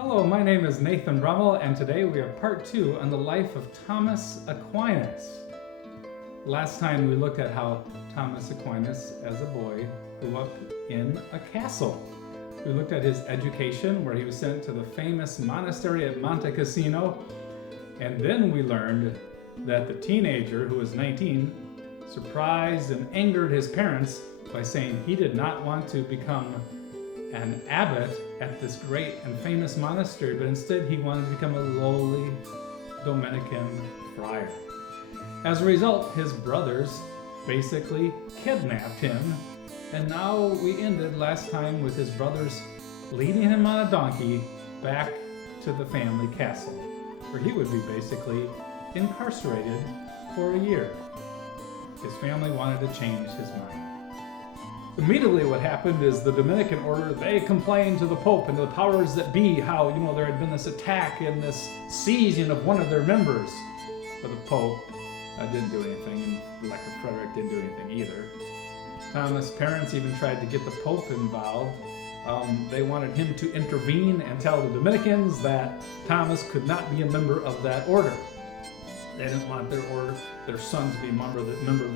Hello, my name is Nathan Brummel, and today we have part 2 on the life of Thomas Aquinas. Last time we looked at how Thomas Aquinas, as a boy, grew up in a castle. We looked at his education, where he was sent to the famous monastery at Monte Cassino, and then we learned that the teenager, who was 19, surprised and angered his parents by saying he did not want to become an abbot at this great and famous monastery, but instead he wanted to become a lowly Dominican friar. As a result, his brothers basically kidnapped him, and now we ended last time with his brothers leading him on a donkey back to the family castle, where he would be basically incarcerated for a year. His family wanted to change his mind. Immediately what happened is the Dominican order, they complained to the Pope and to the powers that be how, there had been this attack and this seizing of one of their members. But the Pope didn't do anything, and Elector Frederick didn't do anything either. Thomas' parents even tried to get the Pope involved. They wanted him to intervene and tell the Dominicans that Thomas could not be a member of that order. They didn't want their son to be a member of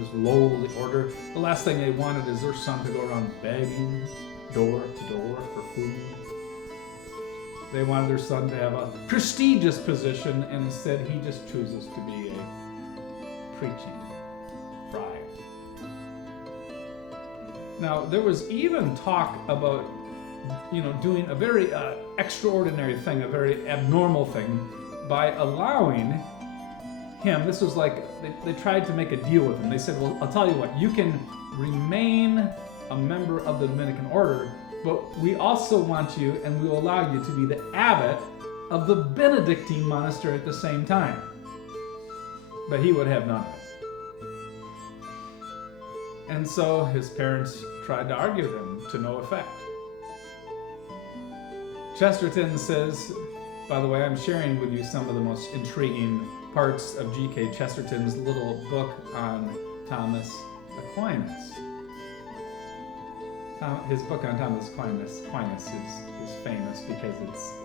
this lowly order. The last thing they wanted is their son to go around begging door to door for food. They wanted their son to have a prestigious position, and instead he just chooses to be a preaching friar. Now, there was even talk about, doing a very extraordinary thing, a very abnormal thing, by allowing him. This was like, they tried to make a deal with him. They said, well, I'll tell you what, you can remain a member of the Dominican order, but we also want you, and we will allow you to be the abbot of the Benedictine monastery at the same time. But he would have none of it. And so his parents tried to argue with him to no effect. Chesterton says, by the way, I'm sharing with you some of the most intriguing parts of G.K. Chesterton's little book on Thomas Aquinas. His book on Thomas Aquinas is famous because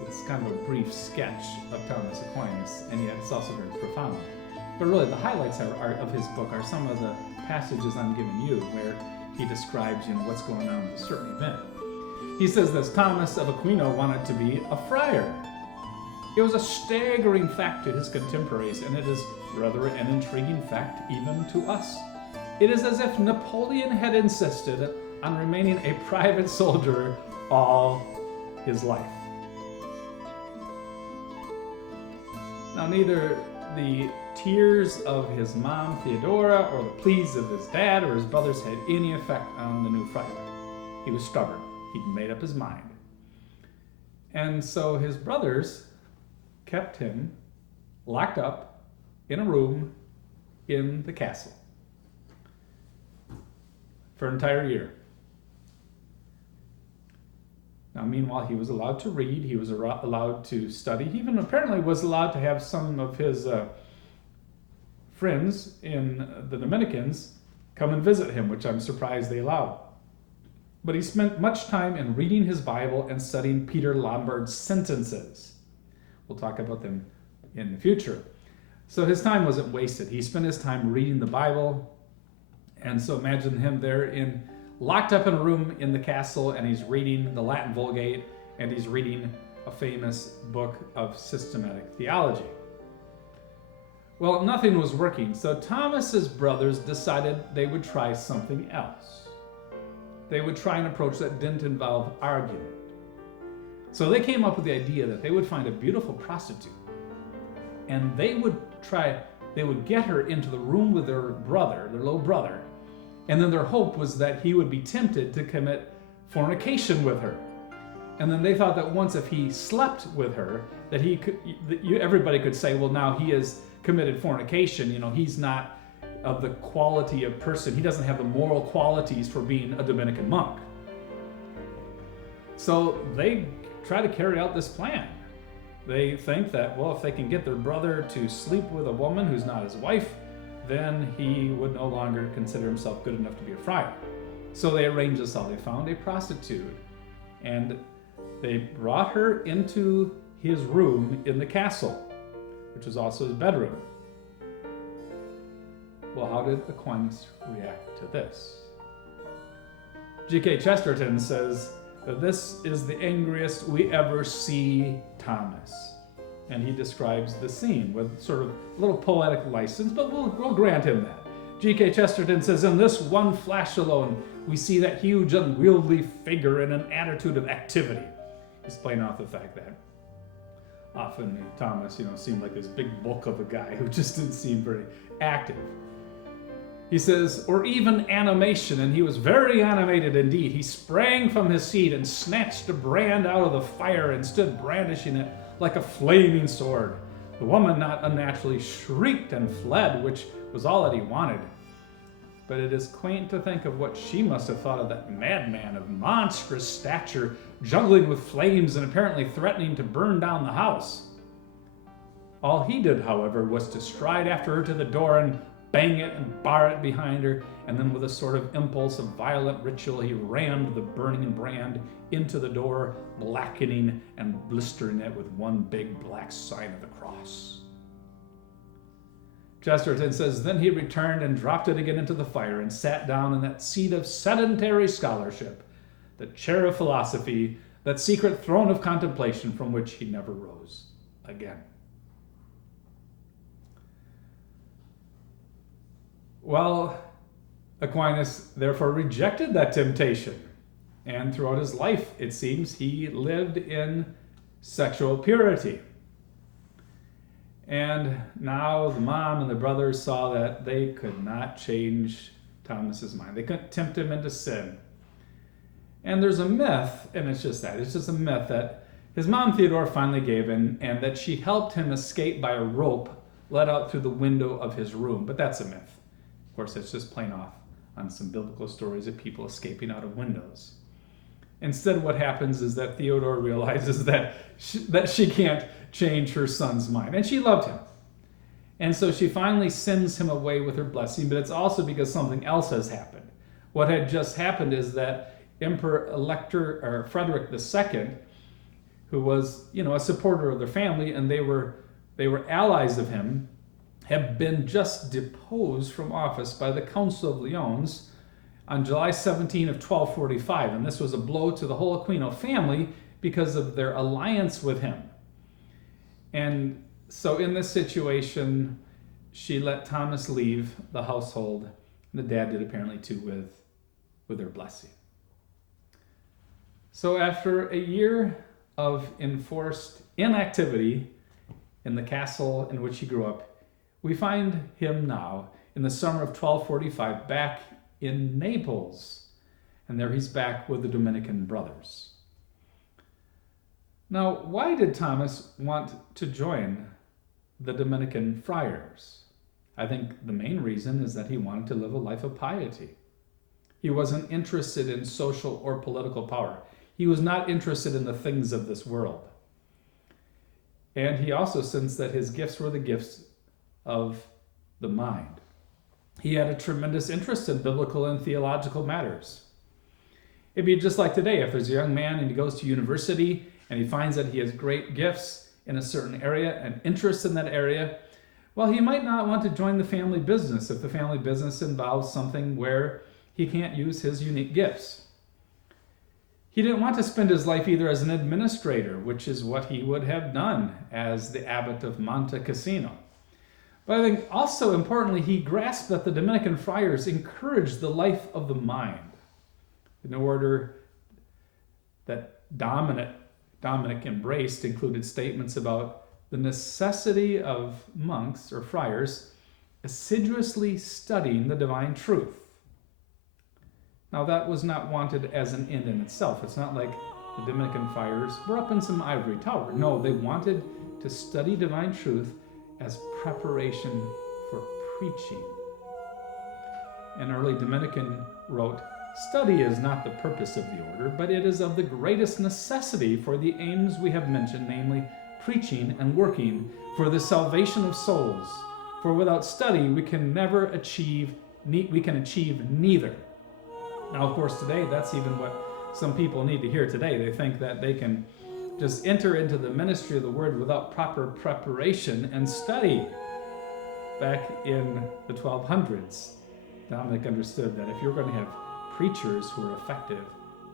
it's kind of a brief sketch of Thomas Aquinas, and yet it's also very profound. But really, the highlights of his book are some of the passages I'm giving you, where he describes what's going on with a certain event. He says this: Thomas of Aquino wanted to be a friar. It was a staggering fact to his contemporaries, and it is rather an intriguing fact even to us. It is as if Napoleon had insisted on remaining a private soldier all his life. Now, neither the tears of his mom, Theodora, or the pleas of his dad or his brothers had any effect on the new friar. He was stubborn. He'd made up his mind. And so his brothers kept him locked up in a room in the castle for an entire year. Now, meanwhile, he was allowed to read, he was allowed to study, he even apparently was allowed to have some of his friends in the Dominicans come and visit him, which I'm surprised they allowed. But he spent much time in reading his Bible and studying Peter Lombard's sentences. We'll talk about them in the future. So his time wasn't wasted. He spent his time reading the Bible. And so imagine him there locked up in a room in the castle, and he's reading the Latin Vulgate, and he's reading a famous book of systematic theology. Well, nothing was working, so Thomas's brothers decided they would try something else. They would try an approach that didn't involve argument. So they came up with the idea that they would find a beautiful prostitute, and they would get her into the room with their little brother, and then their hope was that he would be tempted to commit fornication with her. And then they thought that once if he slept with her, that everybody could say, well, now he has committed fornication, he's not of the quality of person, he doesn't have the moral qualities for being a Dominican monk. So they try to carry out this plan. They think that, well, if they can get their brother to sleep with a woman who's not his wife, then he would no longer consider himself good enough to be a friar. So they arranged this all. They found a prostitute, and they brought her into his room in the castle, which was also his bedroom. Well, how did Aquinas react to this? G.K. Chesterton says that this is the angriest we ever see Thomas. And he describes the scene with sort of a little poetic license, but we'll grant him that. G.K. Chesterton says, in this one flash alone, we see that huge, unwieldy figure in an attitude of activity. He's playing off the fact that often Thomas, seemed like this big bulk of a guy who just didn't seem very active. He says, or even animation, and he was very animated indeed. He sprang from his seat and snatched a brand out of the fire and stood brandishing it like a flaming sword. The woman not unnaturally shrieked and fled, which was all that he wanted. But it is quaint to think of what she must have thought of that madman of monstrous stature, juggling with flames and apparently threatening to burn down the house. All he did, however, was to stride after her to the door and bang it and bar it behind her, and then with a sort of impulse of violent ritual, he rammed the burning brand into the door, blackening and blistering it with one big black sign of the cross. Chesterton says, then he returned and dropped it again into the fire and sat down in that seat of sedentary scholarship, the chair of philosophy, that secret throne of contemplation from which he never rose again. Well, Aquinas therefore rejected that temptation, and throughout his life, it seems, he lived in sexual purity. And now the mom and the brothers saw that they could not change Thomas's mind. They couldn't tempt him into sin. And there's a myth, and it's just a myth that his mom Theodore finally gave in, and that she helped him escape by a rope let out through the window of his room. But that's a myth. Of course, it's just playing off on some biblical stories of people escaping out of windows. Instead, what happens is that Theodore realizes that she can't change her son's mind, and she loved him. And so she finally sends him away with her blessing, but it's also because something else has happened. What had just happened is that Emperor Elector or Frederick II, who was, a supporter of their family, and they were allies of him, have been just deposed from office by the Council of Lyons on July 17 of 1245, and this was a blow to the whole Aquino family because of their alliance with him. And so in this situation, she let Thomas leave the household. The dad did apparently too with her blessing. So after a year of enforced inactivity in the castle in which he grew up, we find him now in the summer of 1245 back in Naples. And there he's back with the Dominican brothers. Now, why did Thomas want to join the Dominican friars? I think the main reason is that he wanted to live a life of piety. He wasn't interested in social or political power. He was not interested in the things of this world. And he also sensed that his gifts were the gifts of the mind. He had a tremendous interest in biblical and theological matters. It'd be just like today, if there's a young man and he goes to university and he finds that he has great gifts in a certain area and interest in that area, well, he might not want to join the family business if the family business involves something where he can't use his unique gifts. He didn't want to spend his life either as an administrator, which is what he would have done as the abbot of Monte Cassino. But I think also importantly, he grasped that the Dominican friars encouraged the life of the mind in order that Dominic embraced included statements about the necessity of monks or friars assiduously studying the divine truth. Now that was not wanted as an end in itself. It's not like the Dominican friars were up in some ivory tower. No, they wanted to study divine truth as preparation for preaching. An early Dominican wrote, "Study is not the purpose of the order, but it is of the greatest necessity for the aims we have mentioned, namely preaching and working for the salvation of souls. For without study we can achieve neither." Now, of course, today that's even what some people need to hear today. They think that they can just enter into the ministry of the word without proper preparation and study. Back in the 1200s, Dominic understood that if you're going to have preachers who are effective,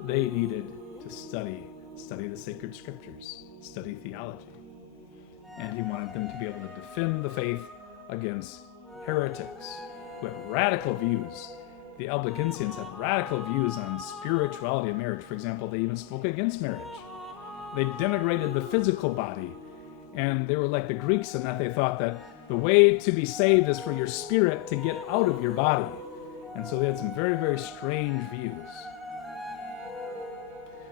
they needed to study the sacred scriptures, study theology. And he wanted them to be able to defend the faith against heretics who had radical views. The Albigensians had radical views on spirituality of marriage. For example, they even spoke against marriage. They denigrated the physical body, and they were like the Greeks in that they thought that the way to be saved is for your spirit to get out of your body. And so they had some very, very strange views.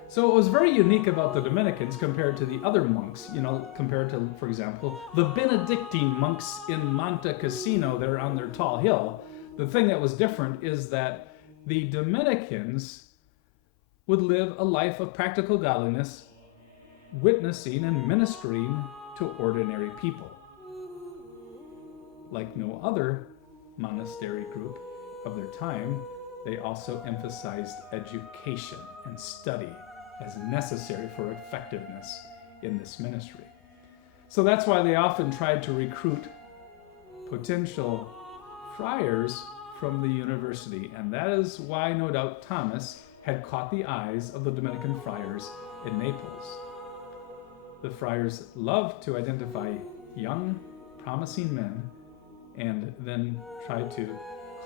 So what was very unique about the Dominicans compared to the other monks, compared to, for example, the Benedictine monks in Monte Cassino there on their tall hill, the thing that was different is that the Dominicans would live a life of practical godliness, witnessing and ministering to ordinary people. Like no other monastery group of their time, they also emphasized education and study as necessary for effectiveness in this ministry. So that's why they often tried to recruit potential friars from the university, and that is why, no doubt, Thomas had caught the eyes of the Dominican friars in Naples. The friars loved to identify young, promising men and then try to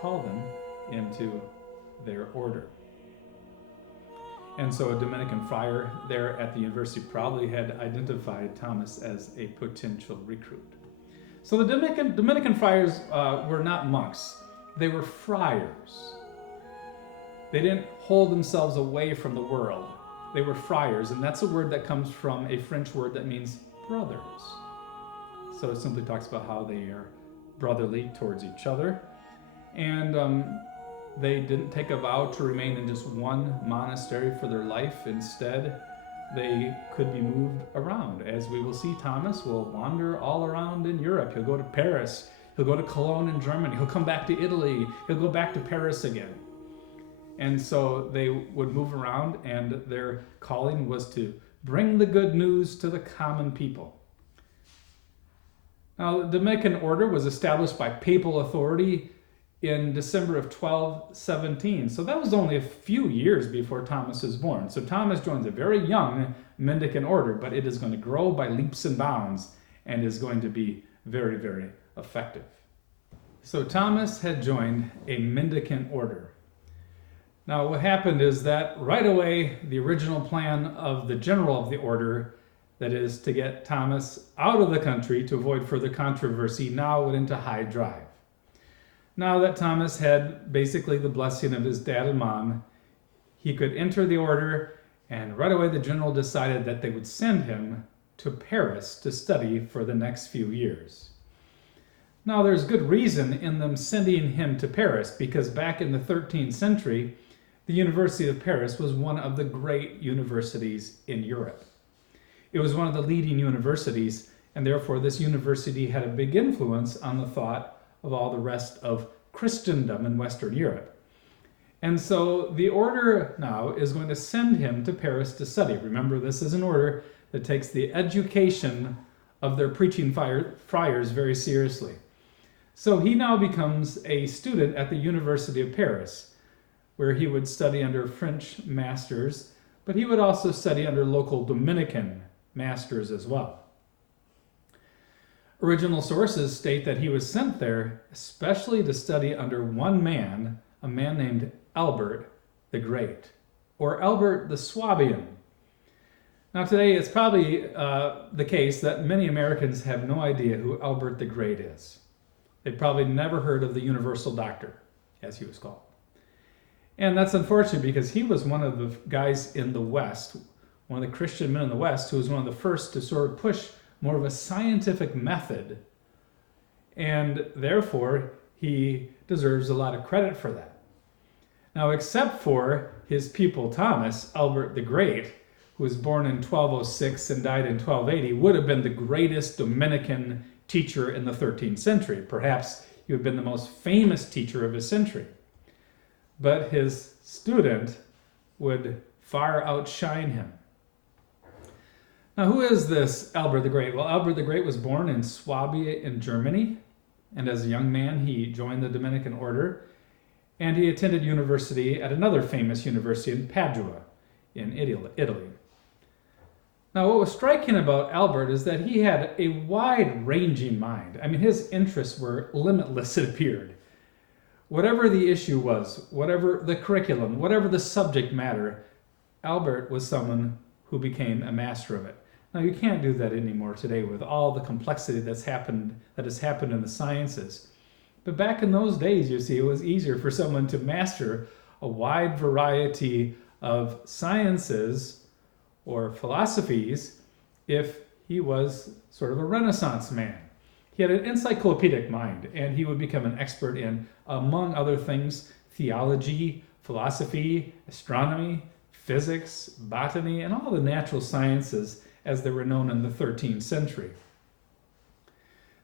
call them into their order. And so a Dominican friar there at the university probably had identified Thomas as a potential recruit. So the Dominican friars were not monks. They were friars. They didn't hold themselves away from the world. They were friars, and that's a word that comes from a French word that means brothers. So it simply talks about how they are brotherly towards each other. And they didn't take a vow to remain in just one monastery for their life. Instead, they could be moved around. As we will see, Thomas will wander all around in Europe. He'll go to Paris. He'll go to Cologne in Germany. He'll come back to Italy. He'll go back to Paris again. And so they would move around, and their calling was to bring the good news to the common people. Now, the Dominican order was established by papal authority in December of 1217. So that was only a few years before Thomas was born. So Thomas joins a very young mendicant order, but it is going to grow by leaps and bounds and is going to be very, very effective. So Thomas had joined a mendicant order. Now what happened is that right away, the original plan of the general of the order, that is to get Thomas out of the country to avoid further controversy, now went into high drive. Now that Thomas had basically the blessing of his dad and mom, he could enter the order, and right away the general decided that they would send him to Paris to study for the next few years. Now there's good reason in them sending him to Paris, because back in the 13th century, the University of Paris was one of the great universities in Europe. It was one of the leading universities, and therefore this university had a big influence on the thought of all the rest of Christendom in Western Europe. And so the order now is going to send him to Paris to study. Remember, this is an order that takes the education of their preaching friars very seriously. So he now becomes a student at the University of Paris, where he would study under French masters, but he would also study under local Dominican masters as well. Original sources state that he was sent there especially to study under one man, a man named Albert the Great, or Albert the Swabian. Now today it's probably the case that many Americans have no idea who Albert the Great is. They've probably never heard of the Universal Doctor, as he was called. And that's unfortunate, because he was one of the guys in the West, one of the Christian men in the West, who was one of the first to sort of push more of a scientific method. And therefore, he deserves a lot of credit for that. Now, except for his pupil Thomas, Albert the Great, who was born in 1206 and died in 1280, would have been the greatest Dominican teacher in the 13th century. Perhaps he would have been the most famous teacher of his century. But his student would far outshine him. Now, who is this Albert the Great? Well, Albert the Great was born in Swabia in Germany, and as a young man, he joined the Dominican order, and he attended university at another famous university in Padua, in Italy. Now, what was striking about Albert is that he had a wide-ranging mind. I mean, his interests were limitless, it appeared. Whatever the issue was, whatever the curriculum, whatever the subject matter, Albert was someone who became a master of it. Now, you can't do that anymore today with all the complexity that has happened in the sciences. But back in those days, you see, it was easier for someone to master a wide variety of sciences or philosophies if he was sort of a Renaissance man. He had an encyclopedic mind, and he would become an expert in, among other things, theology, philosophy, astronomy, physics, botany, and all the natural sciences as they were known in the 13th century.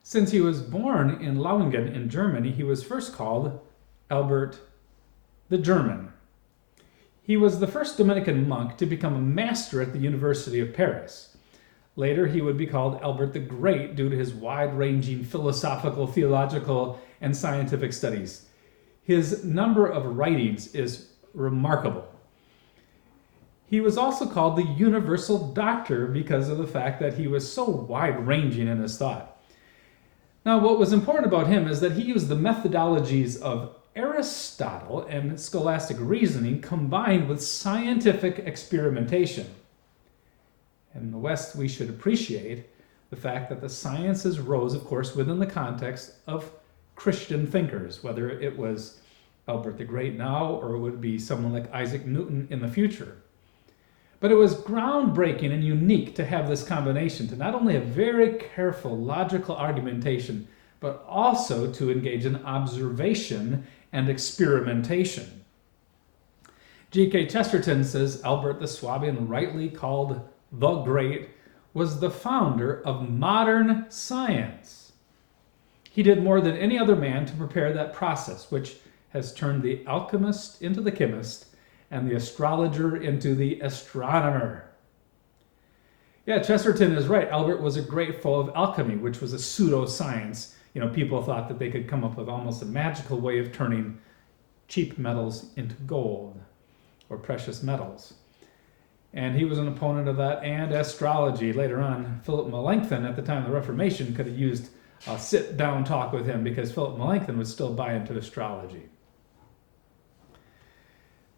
Since he was born in Lauingen in Germany, he was first called Albert the German. He was the first Dominican monk to become a master at the University of Paris. Later, he would be called Albert the Great due to his wide-ranging philosophical, theological, and scientific studies. His number of writings is remarkable. He was also called the Universal Doctor because of the fact that he was so wide-ranging in his thought. Now, what was important about him is that he used the methodologies of Aristotle and scholastic reasoning combined with scientific experimentation. And in the West, we should appreciate the fact that the sciences rose, of course, within the context of Christian thinkers, whether it was Albert the Great now or it would be someone like Isaac Newton in the future. But it was groundbreaking and unique to have this combination, to not only have very careful logical argumentation, but also to engage in observation and experimentation. G.K. Chesterton says Albert the Swabian, rightly called the Great, was the founder of modern science. He did more than any other man to prepare that process, which has turned the alchemist into the chemist and the astrologer into the astronomer. Yeah, Chesterton is right. Albert was a great foe of alchemy, which was a pseudoscience. People thought that they could come up with almost a magical way of turning cheap metals into gold or precious metals. And he was an opponent of that and astrology. Later on, Philip Melanchthon, at the time of the Reformation, could have used a sit-down talk with him because Philip Melanchthon would still buy into astrology.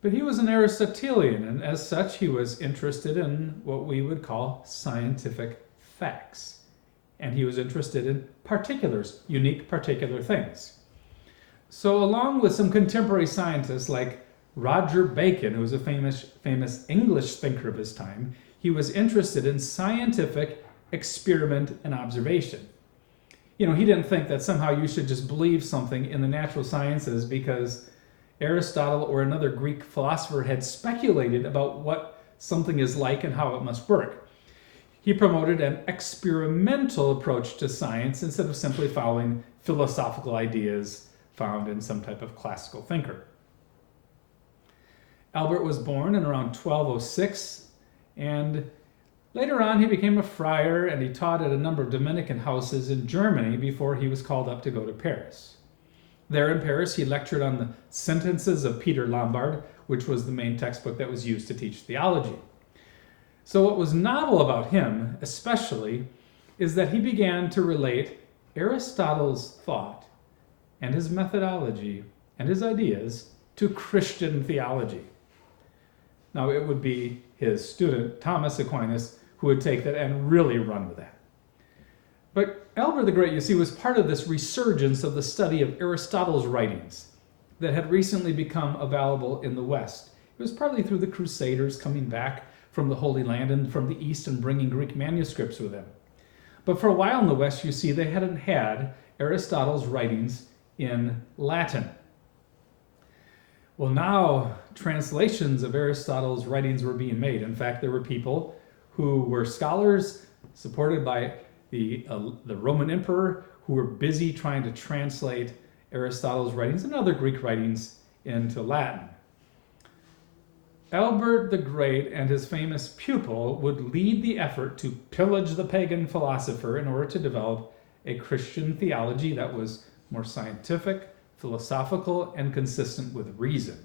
But he was an Aristotelian, and as such, he was interested in what we would call scientific facts. And he was interested in particulars, unique particular things. So along with some contemporary scientists like Roger Bacon, who was a famous English thinker of his time, he was interested in scientific experiment and observation. He didn't think that somehow you should just believe something in the natural sciences because Aristotle or another Greek philosopher had speculated about what something is like and how it must work. He promoted an experimental approach to science instead of simply following philosophical ideas found in some type of classical thinker. Albert was born in around 1206, and later on he became a friar and he taught at a number of Dominican houses in Germany before he was called up to go to Paris. There in Paris, he lectured on the Sentences of Peter Lombard, which was the main textbook that was used to teach theology. So what was novel about him, especially, is that he began to relate Aristotle's thought and his methodology and his ideas to Christian theology. Now, it would be his student, Thomas Aquinas, who would take that and really run with that. But Albert the Great, you see, was part of this resurgence of the study of Aristotle's writings that had recently become available in the West. It was partly through the Crusaders coming back from the Holy Land and from the East and bringing Greek manuscripts with them. But for a while in the West, you see, they hadn't had Aristotle's writings in Latin. Well, now translations of Aristotle's writings were being made. In fact, there were people who were scholars supported by the Roman emperor who were busy trying to translate Aristotle's writings and other Greek writings into Latin. Albert the Great and his famous pupil would lead the effort to pillage the pagan philosopher in order to develop a Christian theology that was more scientific, philosophical, and consistent with reason.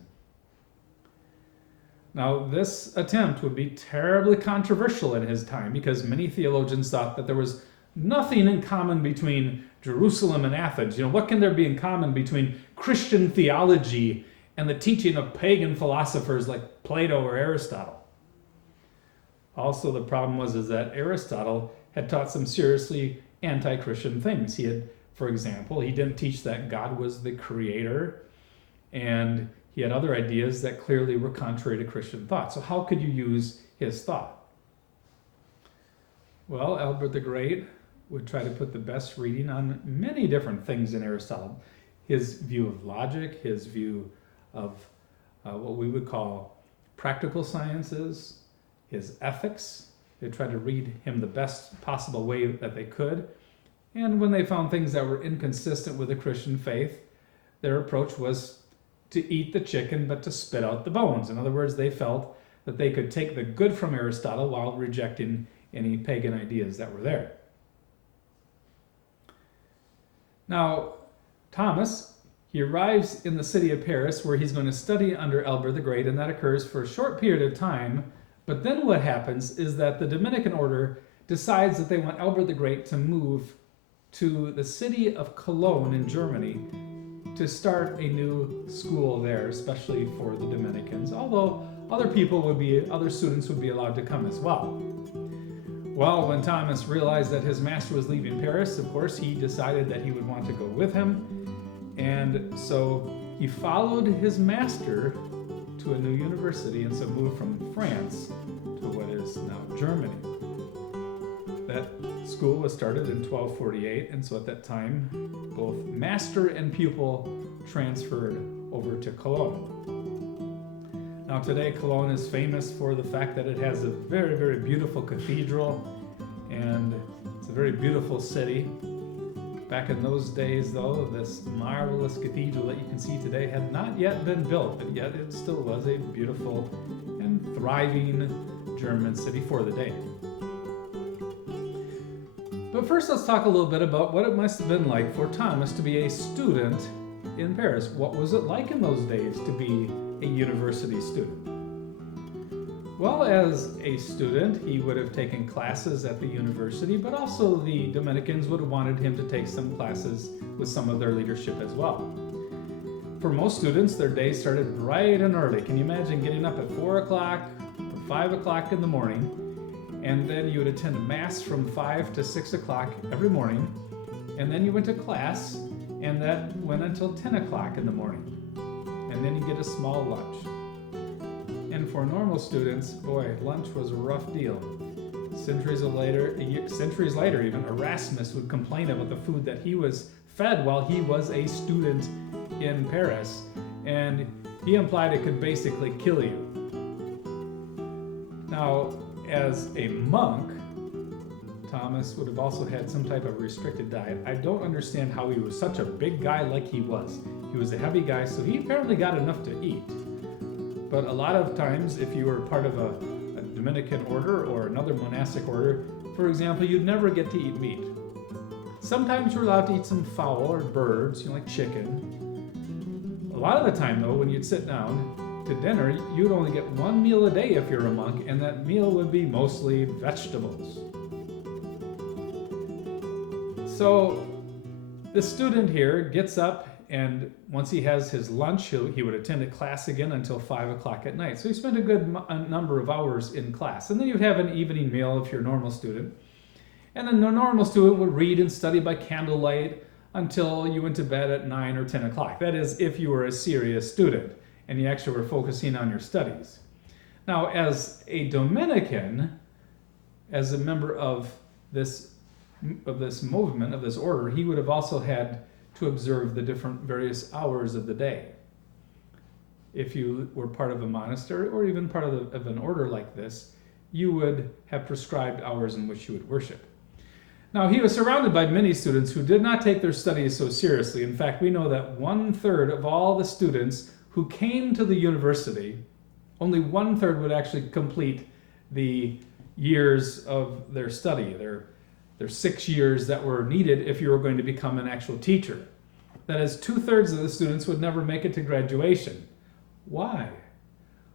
Now, this attempt would be terribly controversial in his time because many theologians thought that there was nothing in common between Jerusalem and Athens. What can there be in common between Christian theology and the teaching of pagan philosophers like Plato or Aristotle? Also, the problem was that Aristotle had taught some seriously anti-Christian things. For example, he didn't teach that God was the creator, and he had other ideas that clearly were contrary to Christian thought. So how could you use his thought? Well, Albert the Great would try to put the best reading on many different things in Aristotle. His view of logic, his view of what we would call practical sciences, his ethics. They tried to read him the best possible way that they could. And when they found things that were inconsistent with the Christian faith, their approach was to eat the chicken but to spit out the bones. In other words, they felt that they could take the good from Aristotle while rejecting any pagan ideas that were there. Now, Thomas, he arrives in the city of Paris where he's going to study under Albert the Great, and that occurs for a short period of time. But then what happens is that the Dominican order decides that they want Albert the Great to move to the city of Cologne in Germany to start a new school there, especially for the Dominicans, although other students would be allowed to come as well. Well, when Thomas realized that his master was leaving Paris, of course, he decided that he would want to go with him. And so he followed his master to a new university, and so moved from France to what is now Germany. That school was started in 1248, and so at that time, both master and pupil transferred over to Cologne. Now today, Cologne is famous for the fact that it has a very, very beautiful cathedral, and it's a very beautiful city. Back in those days, though, this marvelous cathedral that you can see today had not yet been built, but yet it still was a beautiful and thriving German city for the day. But first, let's talk a little bit about what it must have been like for Thomas to be a student in Paris. What was it like in those days to be a university student? Well, as a student, he would have taken classes at the university, but also the Dominicans would have wanted him to take some classes with some of their leadership as well. For most students, their day started bright and early. Can you imagine getting up at 4 o'clock or 5 o'clock in the morning, and then you would attend Mass from 5 to 6 o'clock every morning, and then you went to class, and that went until 10 o'clock in the morning, and then you get a small lunch. And for normal students, boy, lunch was a rough deal. Centuries later, even Erasmus would complain about the food that he was fed while he was a student in Paris, and he implied it could basically kill you. Now, as a monk, Thomas would have also had some type of restricted diet. I don't understand how he was such a big guy like he was. He was a heavy guy, so he apparently got enough to eat. But a lot of times, if you were part of a Dominican order or another monastic order, for example, you'd never get to eat meat. Sometimes you're allowed to eat some fowl or birds, like chicken. A lot of the time, though, when you'd sit down to dinner, you'd only get one meal a day if you're a monk, and that meal would be mostly vegetables. So the student here gets up, and once he has his lunch, he would attend a class again until 5 o'clock at night. So he spent a good number of hours in class. And then you'd have an evening meal if you're a normal student. And then the normal student would read and study by candlelight until you went to bed at 9 or 10 o'clock. That is, if you were a serious student and you actually were focusing on your studies. Now, as a Dominican, as a member of this movement, of this order, he would have also had to observe the different various hours of the day. If you were part of a monastery or even part of an order like this, you would have prescribed hours in which you would worship. Now, he was surrounded by many students who did not take their studies so seriously. In fact, we know that 1/3 of all the students who came to the university Only 1/3 would actually complete the years of their study, their 6 years that were needed if you were going to become an actual teacher. That is, 2/3 of the students would never make it to graduation. Why?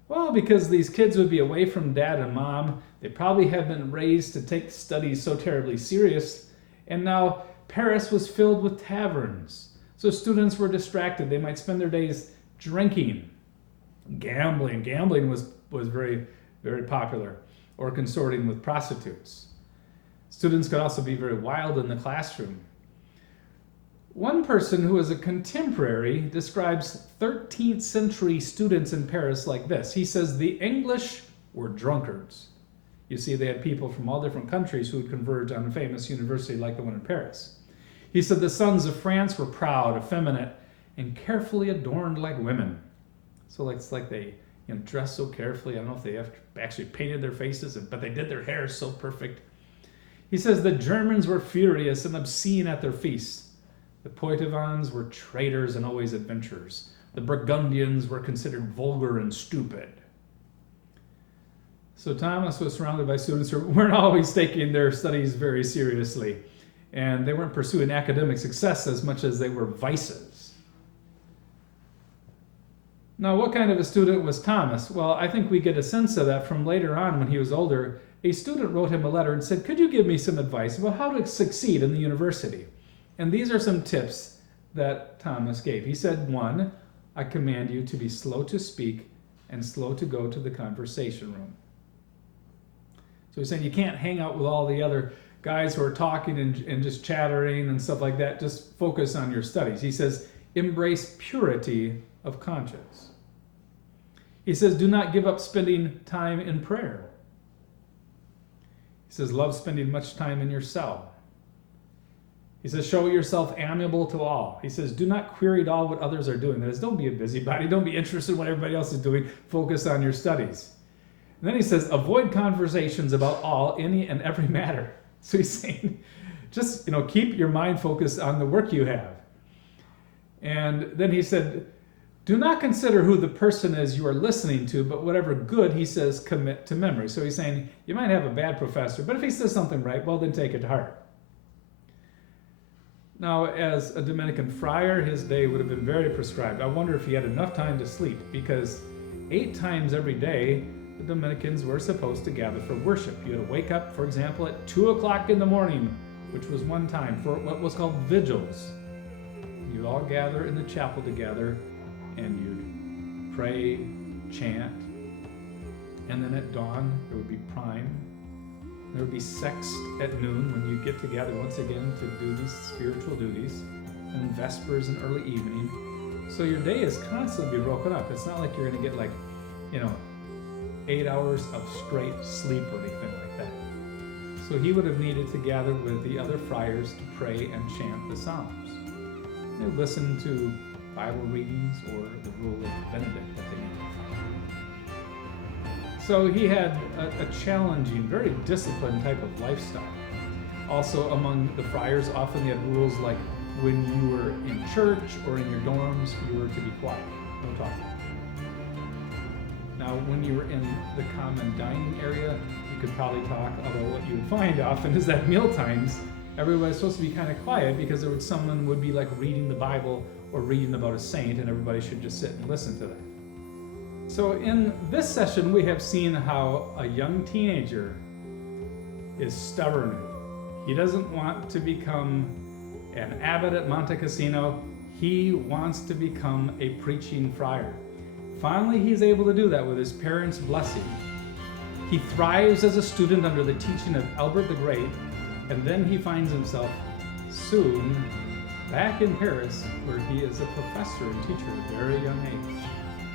Well, because these kids would be away from dad and mom. They probably had been raised to take studies so terribly serious, and now Paris was filled with taverns. So students were distracted. They might spend their days drinking, gambling. Gambling was very, very popular, or consorting with prostitutes. Students could also be very wild in the classroom. One person who is a contemporary describes 13th century students in Paris like this. He says the English were drunkards. You see, they had people from all different countries who would converge on a famous university like the one in Paris. He said the sons of France were proud, effeminate, and carefully adorned like women. So it's like they dress so carefully. I don't know if they actually painted their faces, but they did their hair so perfect. He says the Germans were furious and obscene at their feasts. The Poitevins were traitors and always adventurers. The Burgundians were considered vulgar and stupid. So Thomas was surrounded by students who weren't always taking their studies very seriously, and they weren't pursuing academic success as much as they were vices. Now, what kind of a student was Thomas? Well, I think we get a sense of that from later on when he was older. A student wrote him a letter and said, "Could you give me some advice about how to succeed in the university?" And these are some tips that Thomas gave. He said, 1, I command you to be slow to speak and slow to go to the conversation room. So he's saying you can't hang out with all the other guys who are talking and just chattering and stuff like that. Just focus on your studies. He says, embrace purity of conscience. He says, do not give up spending time in prayer. He says, love spending much time in your cell. He says, show yourself amiable to all. He says, do not query at all what others are doing. That is, don't be a busybody. Don't be interested in what everybody else is doing. Focus on your studies. And then he says, avoid conversations about all, any, and every matter. So he's saying, just keep your mind focused on the work you have. And then he said, do not consider who the person is you are listening to, but whatever good he says, commit to memory. So he's saying, you might have a bad professor, but if he says something right, well, then take it to heart. Now, as a Dominican friar, his day would have been very prescribed. I wonder if he had enough time to sleep, because 8 times every day, the Dominicans were supposed to gather for worship. You had to wake up, for example, at 2 o'clock in the morning, which was one time for what was called vigils. You'd all gather in the chapel together, and you'd pray, chant, and then at dawn, there would be prime. There would be sext at noon when you get together once again to do these spiritual duties, and vespers and early evening. So your day is constantly broken up. It's not like you're going to get 8 hours of straight sleep or anything like that. So he would have needed to gather with the other friars to pray and chant the Psalms. They would listen to Bible readings or the Rule of Benedict at the end. So he had a challenging, very disciplined type of lifestyle. Also among the friars, often they had rules like when you were in church or in your dorms, you were to be quiet, no talking. Now, when you were in the common dining area, you could probably talk, although what you would find often is that meal times, everybody's supposed to be kind of quiet because someone would be reading the Bible or reading about a saint, and everybody should just sit and listen to that. So in this session, we have seen how a young teenager is stubborn. He doesn't want to become an abbot at Monte Cassino. He wants to become a preaching friar. Finally, he's able to do that with his parents' blessing. He thrives as a student under the teaching of Albert the Great, and then he finds himself soon back in Paris, where he is a professor and teacher at a very young age.